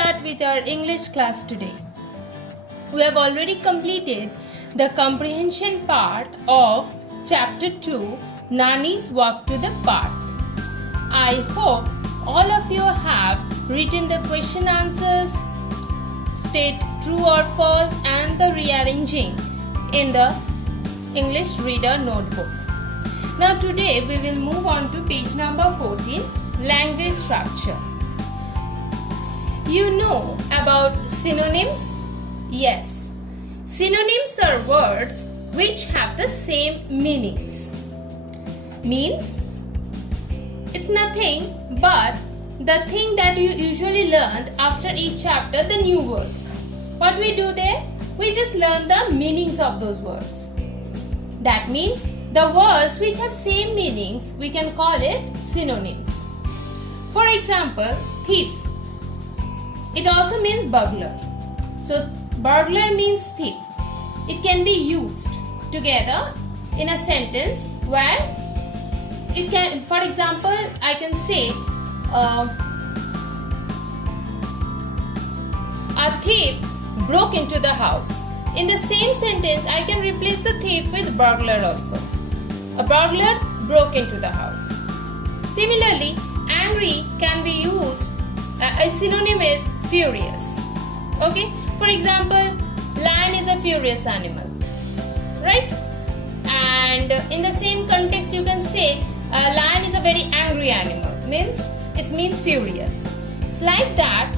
start with our English class today. We have already completed the comprehension part of chapter 2, Nani's Walk to the Park. I hope all of you have written the question answers, state true or false, and the rearranging in the English Reader Notebook. Now today we will move on to page number 14, Language Structure. You know about synonyms? Yes. Synonyms are words which have the same meanings. Means it's nothing but the thing that you usually learned after each chapter, the new words. What we do there? We just learn the meanings of those words. That means the words which have same meanings, we can call it synonyms. For example, thief. It also means burglar. So burglar means thief. It can be used together in a sentence where it can, for example, I can say a thief broke into the house. In the same sentence, I can replace the thief with burglar also. A burglar broke into the house. Similarly, angry can be used, its synonym is furious. Okay? For example, lion is a furious animal. Right? And in the same context, you can say a lion is a very angry animal. It means furious. It's like that.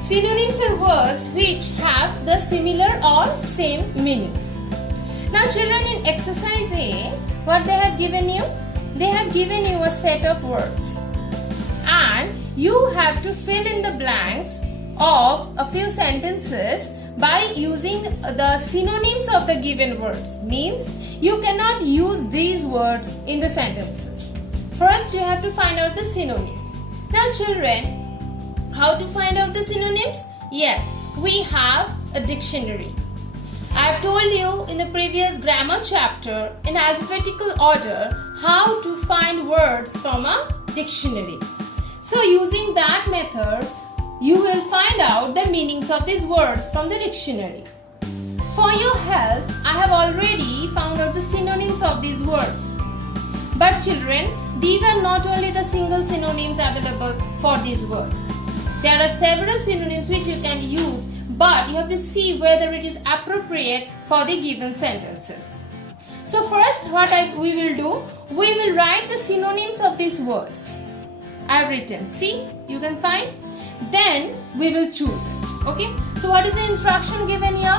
Synonyms are words which have the similar or same meanings. Now children, in exercise A, what they have given you? They have given you a set of words. And you have to fill in the blanks of a few sentences by using the synonyms of the given words. Means you cannot use these words in the sentences. First, you have to find out the synonyms. Now children, how to find out the synonyms? Yes, we have a dictionary. I have told you in the previous grammar chapter in alphabetical order how to find words from a dictionary. So using that method, you will find out the meanings of these words from the dictionary. For your help, I have already found out the synonyms of these words. But children, these are not only the single synonyms available for these words. There are several synonyms which you can use, but you have to see whether it is appropriate for the given sentences. So first, what we will do, we will write the synonyms of these words. I have written, see, you can find. Then we will choose it. Okay. So what is the instruction given here?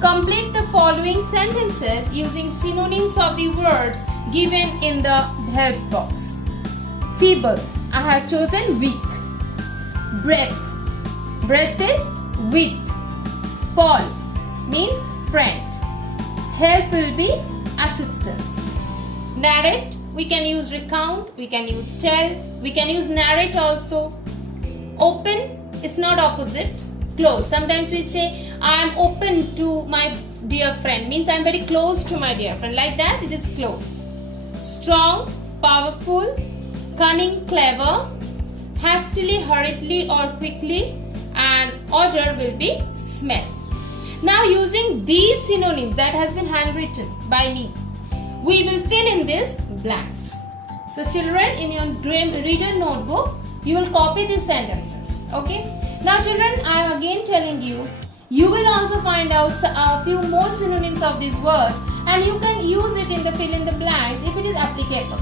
Complete the following sentences using synonyms of the words given in the help box. Feeble, I have chosen weak. Breadth, breadth is width. Pal means friend. Help will be assistance. Narrate, we can use recount, we can use tell, we can use narrate also. Open is not opposite. Close. Sometimes we say I am open to my dear friend, means I am very close to my dear friend. Like that, it is close. Strong, powerful, cunning, clever, hastily, hurriedly or quickly, and order will be smell. Now using these synonyms that has been handwritten by me, we will fill in these blanks. So children, in your reader notebook, you will copy these sentences. Okay. Now children, I am again telling you, you will also find out a few more synonyms of these words, and you can use it in the fill in the blanks if it is applicable.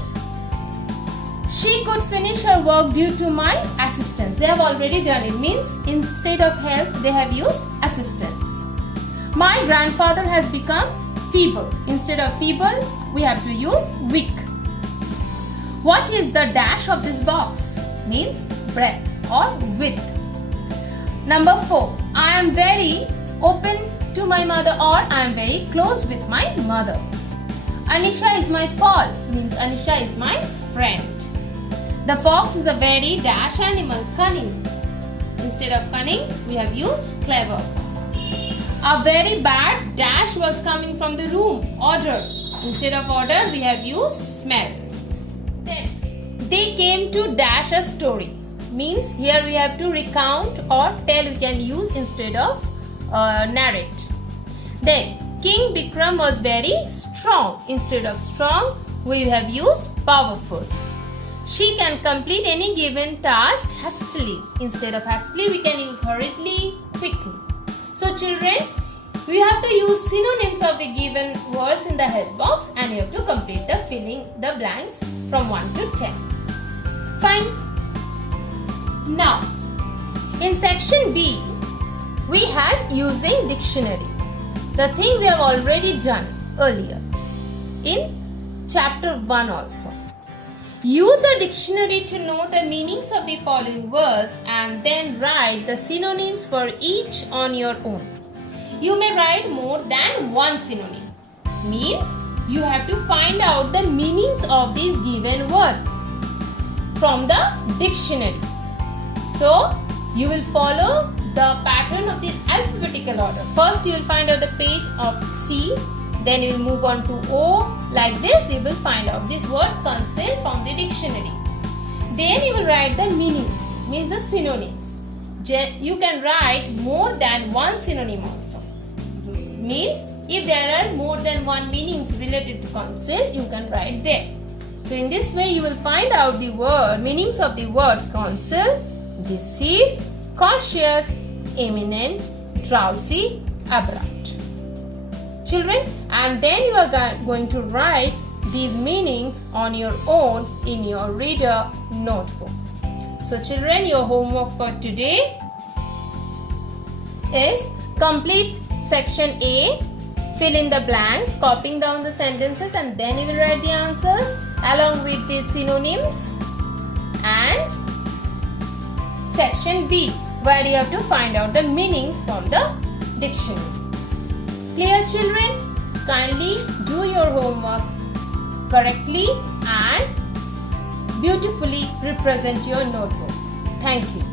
She could finish her work due to my assistance. They have already done it. Means instead of help, they have used assistance. My grandfather has become feeble. Instead of feeble, we have to use weak. What is the dash of this box? Means breadth or width. Number 4. I am very open to my mother, or I am very close with my mother. Anisha is my pal. Means Anisha is my friend. The fox is a very dash animal, cunning. Instead of cunning, we have used clever. A very bad dash was coming from the room, order. Instead of order, we have used smell. Then, they came to dash a story. means here we have to recount or tell, we can use instead of narrate. Then King Bikram was very strong. Instead of strong, we have used powerful. She can complete any given task hastily. Instead of hastily, we can use hurriedly, quickly. So children, we have to use synonyms of the given words in the help box, and you have to complete the filling the blanks from 1 to 10. Fine. Now, in section B, we have using dictionary. The thing we have already done earlier in chapter 1 also. Use a dictionary to know the meanings of the following words and then write the synonyms for each on your own. You may write more than one synonym. Means you have to find out the meanings of these given words from the dictionary. So you will follow the pattern of the alphabetical order. First you will find out the page of C, then you will move on to O. Like this you will find out this word conceal from the dictionary. Then you will write the meanings, means the synonyms. You can write more than one synonym also. Means if there are more than one meanings related to conceal, you can write there. So in this way you will find out the word meanings of the word conceal, deceive, cautious, imminent, drowsy, abrupt. Children, and then you are going to write these meanings on your own in your reader notebook. So children, your homework for today is complete section A, fill in the blanks, copying down the sentences, and then you will write the answers along with the synonyms. And section B, where you have to find out the meanings from the dictionary. Clear children? Kindly do your homework correctly and beautifully represent your notebook. Thank you.